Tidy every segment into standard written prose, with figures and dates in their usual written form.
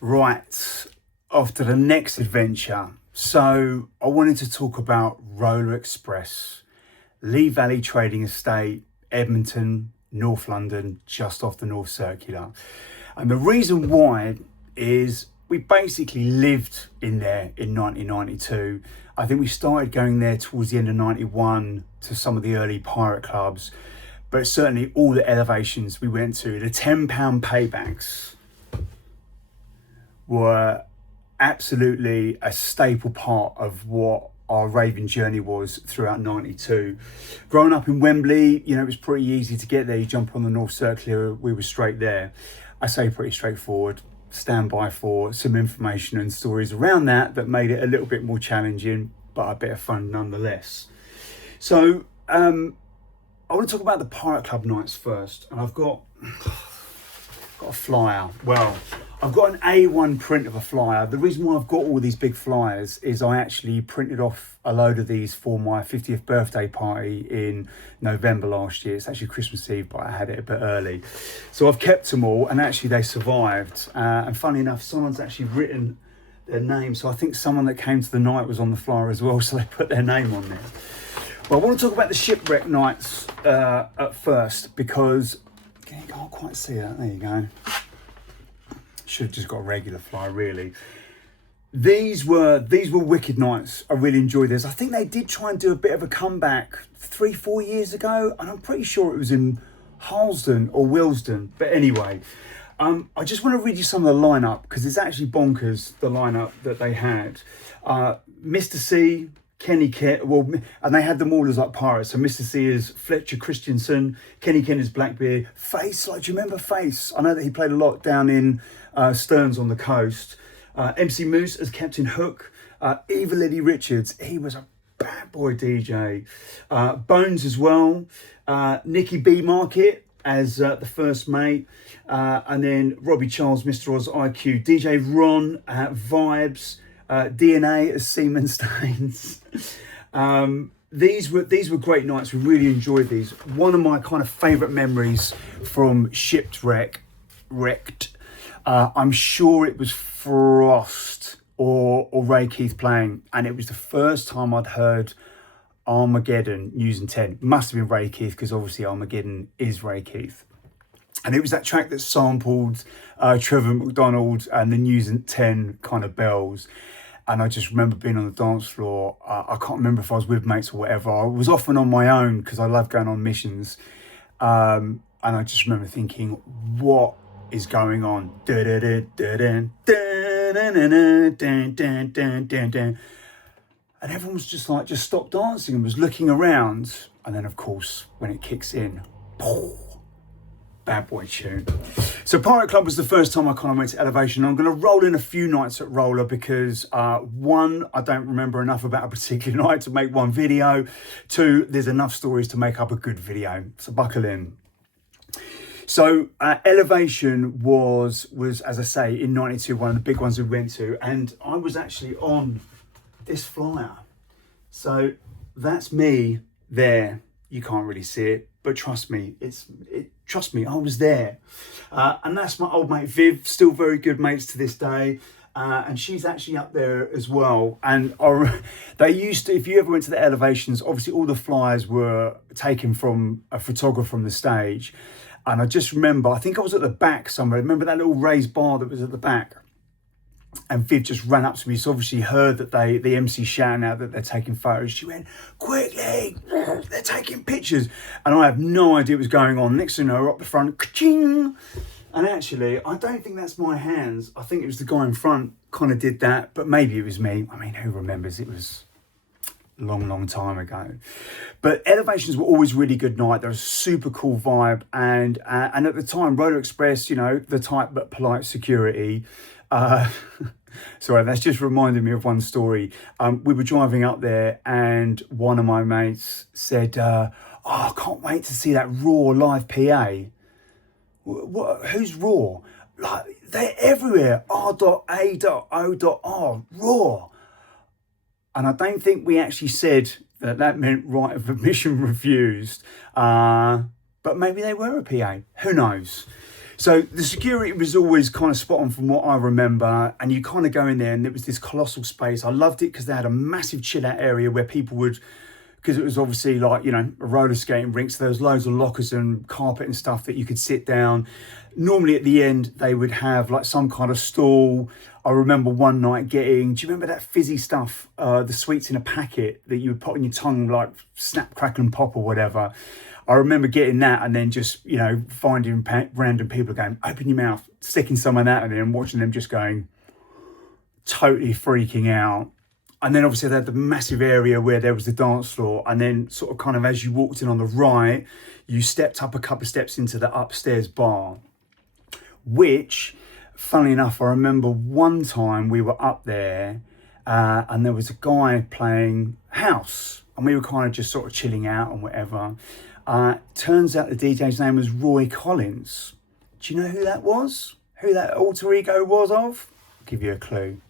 Right, off to the next adventure. So I wanted to talk about Roller Express, Lee Valley Trading Estate, Edmonton, North London, just off the North Circular. And the reason why is we basically lived in there in 1992. I think we started going there towards the end of 91 to some of the early pirate clubs, but certainly all the elevations we went to, the £10 paybacks were absolutely a staple part of what our raving journey was throughout 92. Growing up in Wembley, it was pretty easy to get there. You jump on the North Circular, we were straight there. I say pretty straightforward. Stand by for some information and stories around that made it a little bit more challenging, but a bit of fun nonetheless. So I want to talk about the Pirate Club nights first, and I've got a flyer. Well, I've got an A1 print of a flyer. The reason why I've got all these big flyers is I actually printed off a load of these for my 50th birthday party in November last year. It's actually Christmas Eve, but I had it a bit early. So I've kept them all, and actually they survived. And funny enough, someone's actually written their name. So I think someone that came to the night was on the flyer as well, so they put their name on there. But I want to talk about the Shipwreck nights at first, because you can't quite see that. There you go. Should have just got a regular fly, really. These were wicked nights. I really enjoyed this. I think they did try and do a bit of a comeback 3-4 years ago, and I'm pretty sure it was in Harlesden or Willesden. But anyway, I just want to read you some of the lineup, because it's actually bonkers, the lineup that they had. Mr. C, Kenny Kent, and they had them all as like pirates. So Mr. C is Fletcher Christensen, Kenny Kent is Blackbeard, Face, do you remember Face? I know that he played a lot down in Stearns on the coast. MC Moose as Captain Hook, Evil Eddie Richards, he was a bad boy DJ. Bones as well, Nicky B Market as the first mate, and then Robbie Charles, Mr. Oz IQ, DJ Ron, Vibes, DNA as Seaman Stains. These were great nights. We really enjoyed these. One of my kind of favourite memories from Shipwreck, I'm sure it was Frost or Ray Keith playing, and it was the first time I'd heard Armageddon News and 10. Must have been Ray Keith, because obviously Armageddon is Ray Keith. And it was that track that sampled Trevor McDonald and the News and 10 kind of bells. And I just remember being on the dance floor. I can't remember if I was with mates or whatever. I was often on my own because I love going on missions. And I just remember thinking, what is going on? And everyone was just stopped dancing and was looking around. And then, of course, when it kicks in, bad boy tune. So Pirate Club was the first time I kind of went to Elevation. I'm going to roll in a few nights at Roller because one, I don't remember enough about a particular night to make one video. Two, there's enough stories to make up a good video. So buckle in. So Elevation was, as I say, in 92, one of the big ones we went to. And I was actually on this flyer. So that's me there. You can't really see it, but trust me, trust me, I was there. And that's my old mate Viv, still very good mates to this day. And she's actually up there as well. And they used to, if you ever went to the Elevations, obviously all the flyers were taken from a photographer from the stage. And I just remember, I think I was at the back somewhere. Remember that little raised bar that was at the back? And Viv just ran up to me. So obviously heard that the MC shouting out that they're taking photos. She went, quickly, they're taking pictures. And I have no idea what was going on. Next thing you know, we're up the front, ka-ching. And actually, I don't think that's my hands. I think it was the guy in front kind of did that, but maybe it was me. I mean, who remembers? It was a long time ago. But Elevations were always really good night. There was a super cool vibe. And at the time, Roller Express, the tight but polite security. Sorry, that's just reminded me of one story. We were driving up there and one of my mates said, I can't wait to see that Raw live PA. Who's Raw? Like, they're everywhere. R.A.O.R. Raw. And I don't think we actually said that meant right of admission refused. But maybe they were a PA. Who knows? So the security was always kind of spot on from what I remember, and you kind of go in there and it was this colossal space. I loved it because they had a massive chill out area where people would, because it was obviously like, you know, a roller skating rink, so there was loads of lockers and carpet and stuff that you could sit down. Normally at the end they would have like some kind of stall. I remember one night getting, do you remember that fizzy stuff, the sweets in a packet that you would put on your tongue, like snap, crackle and pop or whatever? I remember getting that and then just, you know, finding random people going, open your mouth, sticking some of that in there and watching them just going totally freaking out. And then obviously they had the massive area where there was the dance floor. And then sort of kind of as you walked in on the right, you stepped up a couple of steps into the upstairs bar, which, funnily enough, I remember one time we were up there and there was a guy playing house and we were kind of just sort of chilling out and whatever. Turns out the DJ's name was Roy Collins. Do you know who that was? Who that alter ego was of? I'll give you a clue.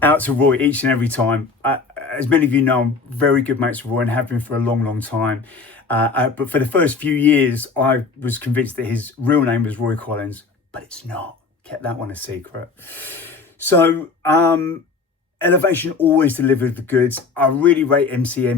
Out to Roy each and every time. As many of you know, I'm very good mates with Roy and have been for a long, long time. But for the first few years, I was convinced that his real name was Roy Collins, but it's not. Kept that one a secret. So, Elevation always delivered the goods. I really rate MC.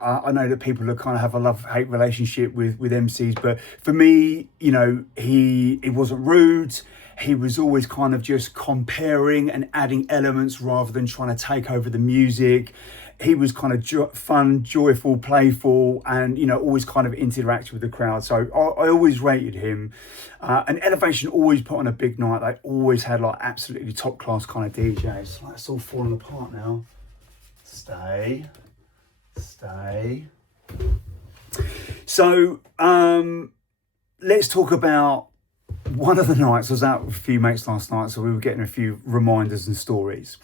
I know that people kind of have a love-hate relationship with MCs, but for me, you know, he wasn't rude. He was always kind of just comparing and adding elements rather than trying to take over the music. He was kind of fun, joyful, playful, and, you know, always kind of interacted with the crowd. So I always rated him. And Elevation always put on a big night. They always had like absolutely top class kind of DJs. That's all falling apart now. Stay. So let's talk about one of the nights. I was out with a few mates last night, so we were getting a few reminders and stories.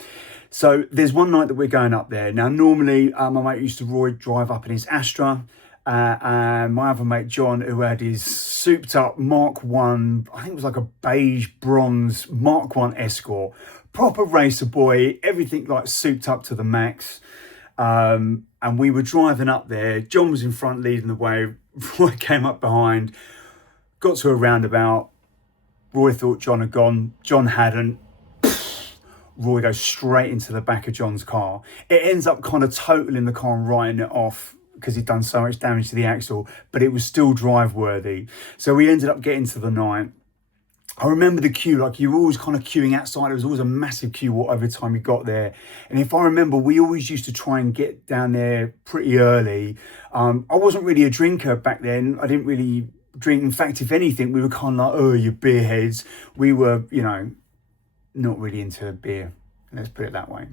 So there's one night that we're going up there. Now, normally my mate used to drive up in his Astra, and my other mate John, who had his souped up Mark 1, I think it was like a beige bronze Mark 1 Escort, proper racer boy, everything like souped up to the max. And we were driving up there. John was in front leading the way. Roy came up behind, got to a roundabout. Roy thought John had gone. John hadn't. Roy goes straight into the back of John's car. It ends up kind of totaling the car and writing it off because he'd done so much damage to the axle, but it was still drive worthy. So we ended up getting to the night. I remember the queue, like you were always kind of queuing outside. There was always a massive queue every time you got there. And if I remember, we always used to try and get down there pretty early. I wasn't really a drinker back then. I didn't really drink. In fact, if anything, we were kind of like, oh, you beer heads. We were, you know, not really into beer, let's put it that way.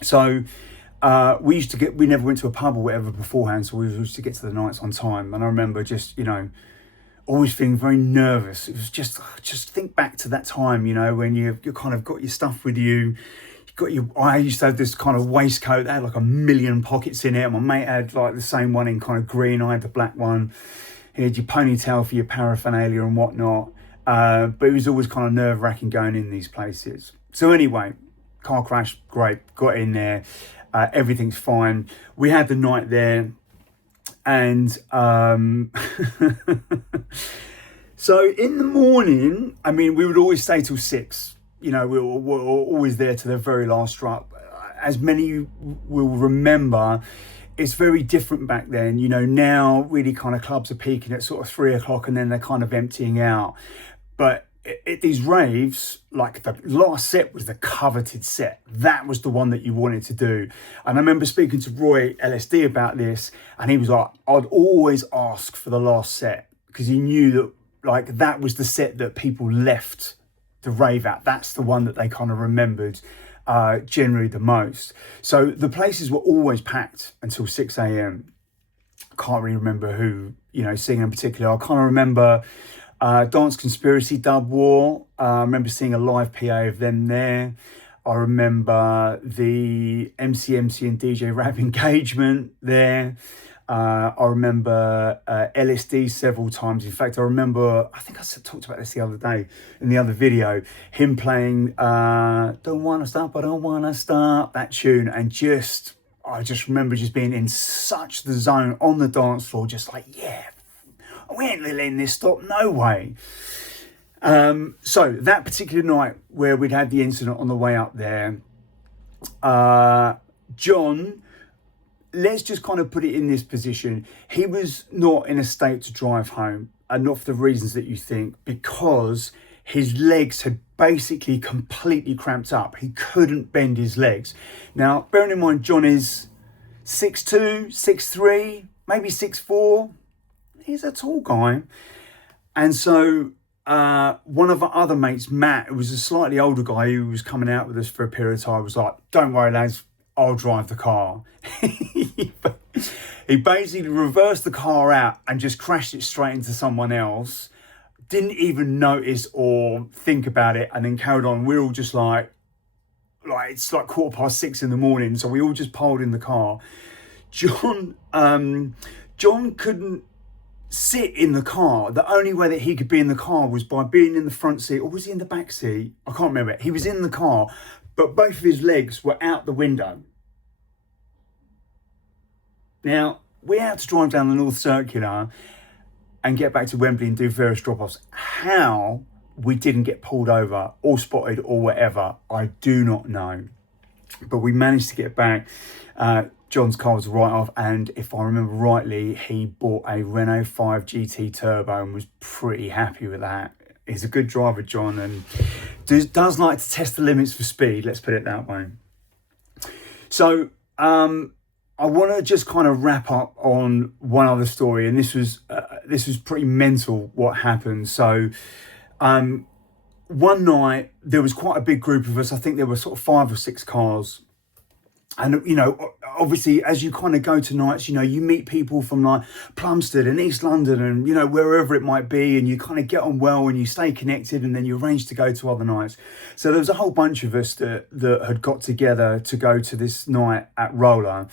So we never went to a pub or whatever beforehand, so we used to get to the nights on time. And I remember just, you know, always feeling very nervous. It was just think back to that time, you know, when you kind of got your stuff with you. I used to have this kind of waistcoat that had like a million pockets in it. My mate had like the same one in kind of green. I had the black one. He had your ponytail for your paraphernalia and whatnot. But it was always kind of nerve-wracking going in these places. So anyway, car crash, great, got in there, everything's fine. We had the night there, and so in the morning, I mean, we would always stay till 6. You know, we were always there to the very last drop. As many will remember, it's very different back then. You know, now really kind of clubs are peaking at sort of 3 o'clock and then they're kind of emptying out. But at these raves, like the last set was the coveted set. That was the one that you wanted to do. And I remember speaking to Roy LSD about this, and he was like, I'd always ask for the last set because he knew that like that was the set that people left the rave at. That's the one that they kind of remembered generally the most. So the places were always packed until 6 a.m. Can't really remember who, you know, singing in particular. I kind of remember Dance Conspiracy, Dub War. I remember seeing a live PA of them there. I remember the MC and DJ Rap engagement there. I remember LSD several times. In fact, I remember, I think I talked about this the other day in the other video, him playing Don't Wanna Stop, I Don't Wanna Stop, that tune, and just I just remember just being in such the zone on the dance floor, just like, yeah, we ain't letting this stop, no way. So that particular night where we'd had the incident on the way up there, John, let's just kind of put it in this position. He was not in a state to drive home, and not for the reasons that you think, because his legs had basically completely cramped up. He couldn't bend his legs. Now, bearing in mind, John is 6'2", 6'3", maybe 6'4". He's a tall guy. And so one of our other mates, Matt, who was a slightly older guy who was coming out with us for a period of time, was like, don't worry, lads, I'll drive the car. He basically reversed the car out and just crashed it straight into someone else. Didn't even notice or think about it, and then carried on. We're all just like it's like 6:15 in the morning, so we all just piled in the car. John couldn't sit in the car. The only way that he could be in the car was by being in the front seat, or was he in the back seat? I can't remember. He was in the car, but both of his legs were out the window. Now, we had to drive down the North Circular and get back to Wembley and do various drop-offs. How we didn't get pulled over or spotted or whatever, I do not know. But we managed to get back. John's car was a write-off, and if I remember rightly, he bought a Renault 5 GT Turbo and was pretty happy with that. He's a good driver, John, and does like to test the limits for speed, let's put it that way. So, I want to just kind of wrap up on one other story, and this was pretty mental what happened. So one night there was quite a big group of us. I think there were sort of 5 or 6 cars, and obviously as you kind of go to nights, you meet people from like Plumstead and East London and wherever it might be, and you kind of get on well and you stay connected, and then you arrange to go to other nights. So there was a whole bunch of us that had got together to go to this night at Roller.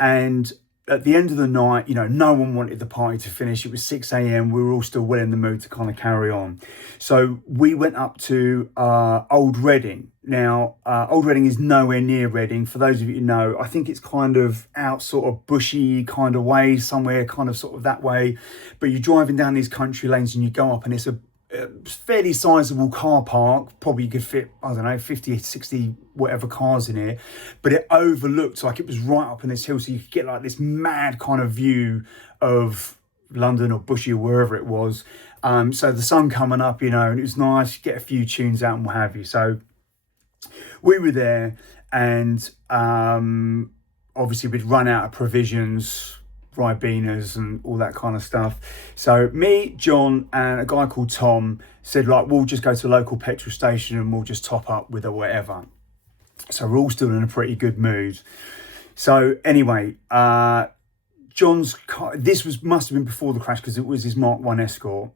And at the end of the night, no one wanted the party to finish. It was 6 a.m. We were all still well in the mood to kind of carry on. So we went up to Old Reading. Now, Old Reading is nowhere near Reading. For those of you who know, I think it's kind of out sort of bushy kind of way, somewhere kind of sort of that way. But you're driving down these country lanes and you go up, and it's a fairly sizable car park. Probably you could fit, 50, 60, whatever cars in here. But it overlooked, like it was right up in this hill. So you could get like this mad kind of view of London or Bushy or wherever it was. So the sun coming up, and it was nice. You get a few tunes out and what have you. So we were there, and obviously we'd run out of provisions, Ribenas and all that kind of stuff. So me, John, and a guy called Tom said, we'll just go to a local petrol station and we'll just top up with or whatever. So we're all still in a pretty good mood. So anyway, John's car, must have been before the crash because it was his Mark 1 Escort.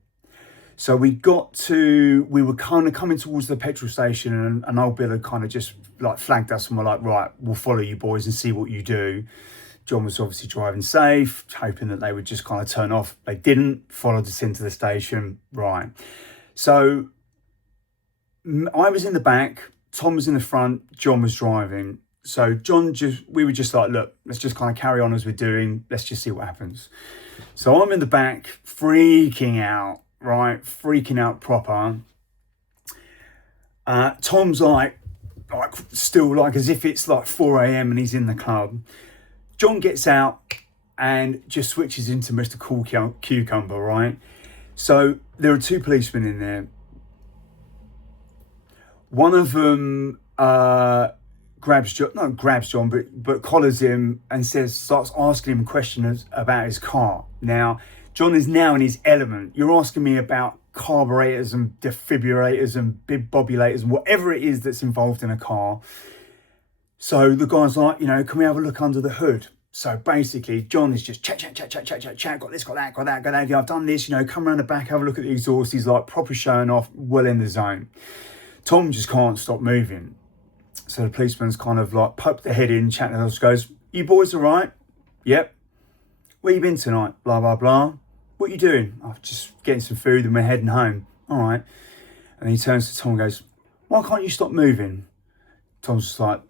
So we were kind of coming towards the petrol station, and old Bill had kind of just like flagged us, and we're like, right, we'll follow you boys and see what you do. John was obviously driving safe, hoping that they would just kind of turn off. They didn't, followed us into the station. Right. So I was in the back, Tom was in the front, John was driving. So we were just like, look, let's just kind of carry on as we're doing. Let's just see what happens. So I'm in the back, freaking out, right? Freaking out proper. Tom's like still like as if it's like 4 a.m. and he's in the club. John gets out and just switches into Mr. Cool Cucumber, right? So there are 2 policemen in there. One of them grabs John, but collars him and starts asking him questions about his car. Now, John is now in his element. You're asking me about carburetors and defibrillators and bibobulators and whatever it is that's involved in a car. So the guy's like, can we have a look under the hood? So basically, John is just chat, got this, got that, I've done this, come around the back, have a look at the exhaust. He's like proper showing off, well in the zone. Tom just can't stop moving. So the policeman's kind of like poked their head in, chatting to us, goes, you boys all right? Yep. Where you been tonight? Blah, blah, blah. What you doing? I'm just getting some food and we're heading home. All right. And he turns to Tom and goes, why can't you stop moving? Tom's just like...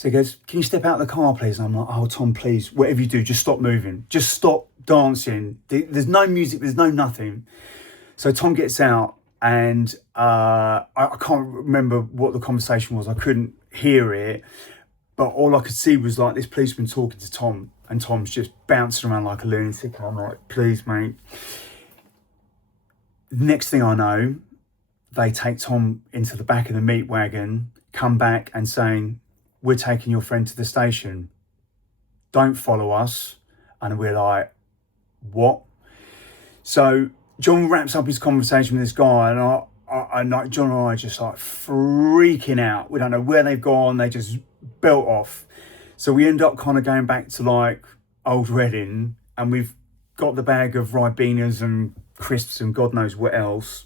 So he goes, can you step out of the car, please? And I'm like, oh, Tom, please, whatever you do, just stop moving. Just stop dancing. There's no music, there's no nothing. So Tom gets out, and I can't remember what the conversation was. I couldn't hear it. But all I could see was like this policeman talking to Tom, and Tom's just bouncing around like a lunatic. And I'm like, please, mate. Next thing I know, they take Tom into the back of the meat wagon, come back and saying, we're taking your friend to the station. Don't follow us. And we're like, what? So John wraps up his conversation with this guy, and like John and I are just like freaking out. We don't know where they've gone. They just built off. So we end up kind of going back to like Old Reading, and we've got the bag of Ribenas and crisps and God knows what else.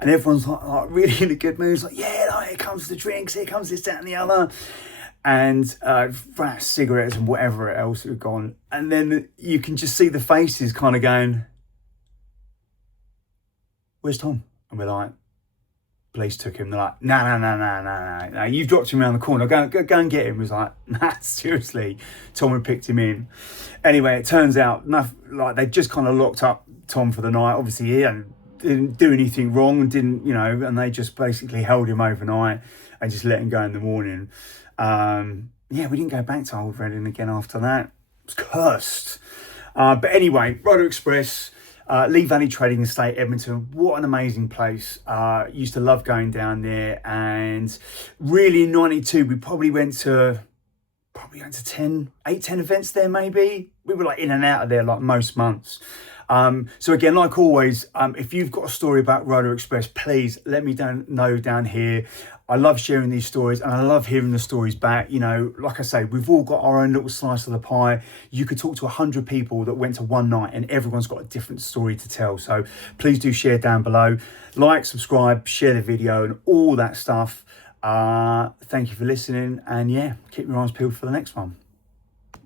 And everyone's like really in a good mood. It's like, yeah, like, here comes the drinks, here comes this, that and the other. And cigarettes and whatever else had gone. And then you can just see the faces kind of going, where's Tom? And we're like, police took him. They're like, no, you've dropped him around the corner. Go and get him. He was like, nah, seriously. Tom had picked him in. Anyway, it turns out like they just kind of locked up Tom for the night. Obviously, he didn't do anything wrong and didn't, and they just basically held him overnight and just let him go in the morning. We didn't go back to Old Reading again after that. It was cursed. But anyway, Rotor Express, Lee Valley Trading Estate, Edmonton. What an amazing place. Used to love going down there. And really in 92, we probably went to 10 events there maybe. We were like in and out of there like most months. So again, like always, if you've got a story about Rotor Express, please let me know down here. I love sharing these stories, and I love hearing the stories back. Like I say, we've all got our own little slice of the pie. You could talk to 100 people that went to one night, and everyone's got a different story to tell. So please do share down below. Like, subscribe, share the video, and all that stuff. Thank you for listening, and yeah, keep your eyes peeled for the next one.